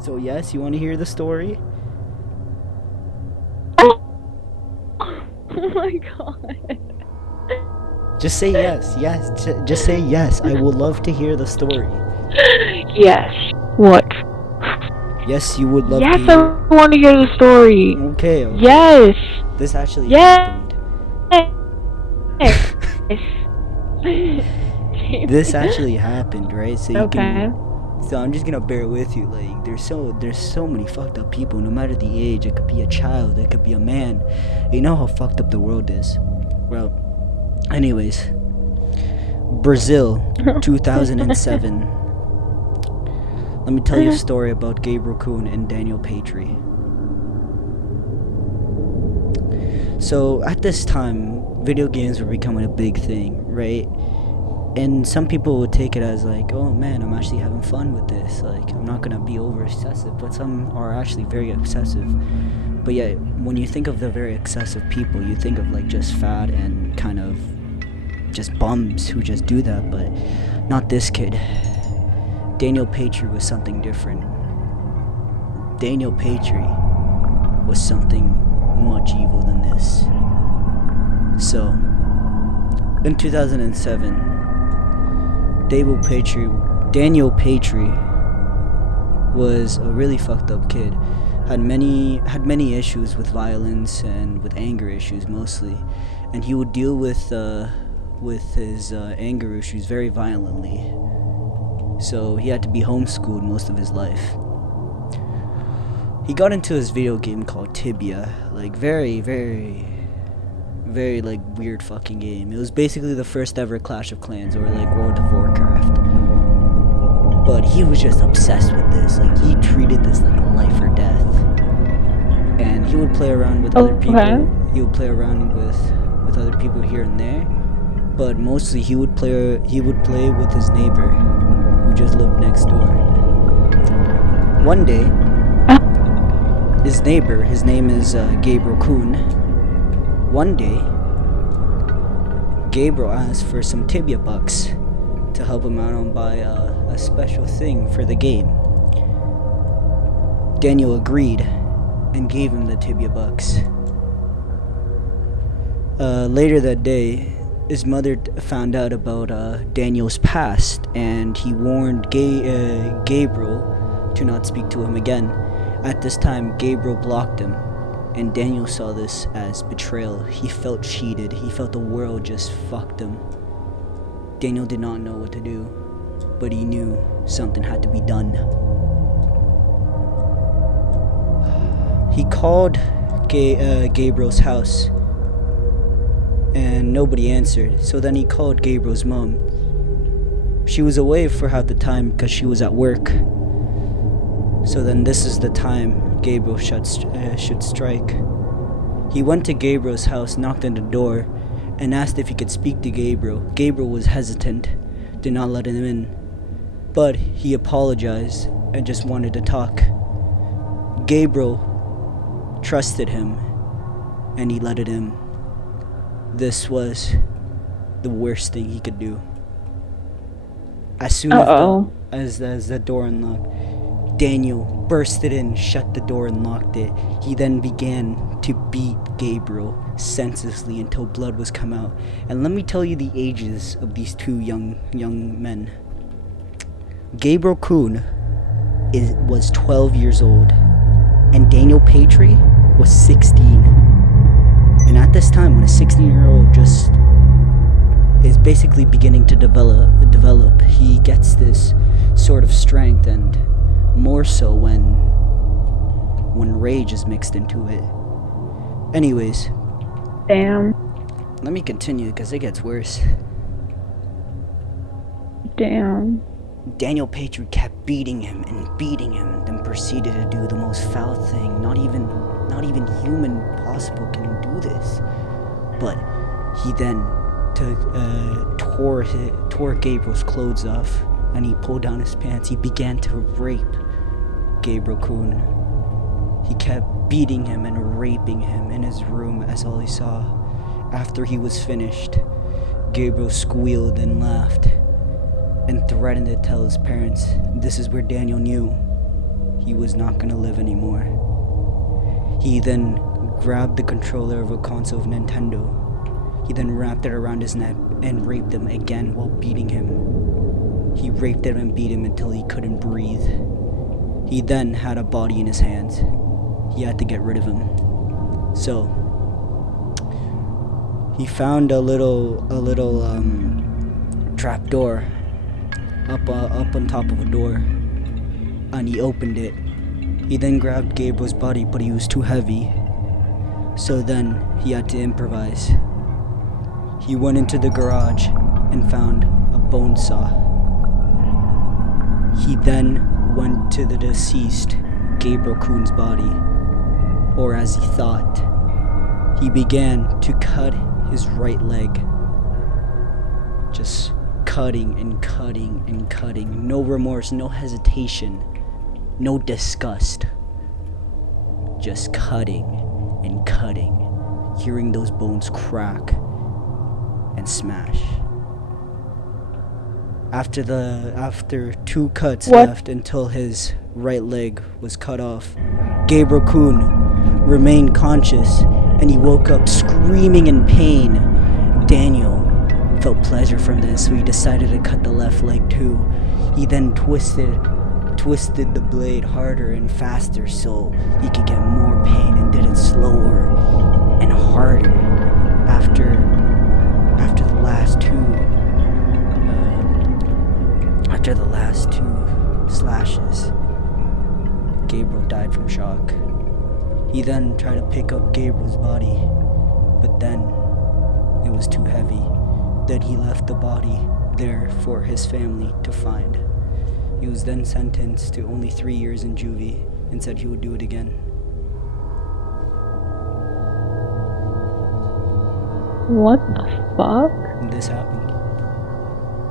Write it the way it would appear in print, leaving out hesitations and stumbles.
So yes, you want to hear the story? Oh my god. Just say yes. Yes. Just say yes. I will love to hear the story. Yes. What? Yes, you would love to Yes, hear. I want to hear the story. Okay, okay. Yes. This actually Yes. happened. This actually happened, right? So you can. Okay. So I'm just gonna bear with you. Like there's so many fucked up people. No matter the age, it could be a child, it could be a man. You know how fucked up the world is. Well, anyways, Brazil, 2007. Let me tell you a story about Gabriel Kuhn and Daniel Patry. So at this time, video games were becoming a big thing, right? And some people would take it as like, oh man, I'm actually having fun with this. Like, I'm not gonna be over excessive. But some are actually very obsessive. But yet, when you think of the very excessive people, you think of like just fat and kind of just bums who just do that. But not this kid. Daniel Patry was something different. Daniel Patry was something much evil than this. So, in 2007, Daniel Patry was a really fucked up kid. Had many issues with violence and with anger issues mostly, and he would deal with his anger issues very violently. So he had to be homeschooled most of his life. He got into this video game called Tibia, like very like weird fucking game. It was basically the first ever Clash of Clans or like World of Warcraft. But he was just obsessed with this. Like he treated this like life or death. And he would play around with other people. He would play around with other people here and there. But mostly he would play with his neighbor who just lived next door. One day, his neighbor, his name is Gabriel Kuhn. One day, Gabriel asked for some Tibia bucks to help him out and buy a special thing for the game. Daniel agreed and gave him the Tibia bucks. Later that day, his mother found out about Daniel's past, and he warned Gabriel to not speak to him again. At this time, Gabriel blocked him, and Daniel saw this as betrayal. He felt cheated. He felt the world just fucked him. Daniel did not know what to do, but he knew something had to be done. He called Gabriel's house, and nobody answered. So then he called Gabriel's mom. She was away for half the time because she was at work. So then this is the time Gabriel should strike. He went to Gabriel's house, knocked on the door, and asked if he could speak to Gabriel. Gabriel was hesitant, did not let him in, but he apologized and just wanted to talk. Gabriel trusted him, and he let it in. This was the worst thing he could do. As soon as the door unlocked, Daniel bursted in, shut the door, and locked it. He then began to beat Gabriel senselessly until blood was come out. And let me tell you the ages of these two young men. Gabriel Kuhn was 12 years old, and Daniel Patry was 16. And at this time, when a 16-year-old just is basically beginning to develop, he gets this sort of strength, and more so when rage is mixed into it. Anyways. Damn. Let me continue because it gets worse. Damn. Daniel Patry kept beating him, then proceeded to do the most foul thing. Not even human possible can do this. But he then tore Gabriel's clothes off, and he pulled down his pants. He began to rape Gabriel Kuhn. He kept beating him and raping him in his room as all he saw. After he was finished, Gabriel squealed and laughed and threatened to tell his parents. This is where Daniel knew he was not gonna live anymore. He then grabbed the controller of a console of Nintendo. He then wrapped it around his neck and raped him again while beating him. He raped him and beat him until he couldn't breathe. He then had a body in his hands. He had to get rid of him. So he found a little trap door up on top of a door, and he opened it. He then grabbed Gabriel's body, but he was too heavy. So then he had to improvise. He went into the garage and found a bone saw. He then went to the deceased Gabriel Kuhn's body, or as he thought. He began to cut his right leg. Just cutting and cutting and cutting. No remorse, no hesitation, no disgust. Just cutting and cutting, hearing those bones crack and smash. After 2 cuts left until his right leg was cut off, Gabriel Kuhn remained conscious, and he woke up screaming in pain. Daniel felt pleasure from this, so he decided to cut the left leg too. He then twisted the blade harder and faster so he could get more pain, and did it slower and harder. After the last two slashes, Gabriel died from shock. He then tried to pick up Gabriel's body, but then it was too heavy. Then he left the body there for his family to find. He was then sentenced to only 3 years in juvie and said he would do it again. What the fuck? And this happened.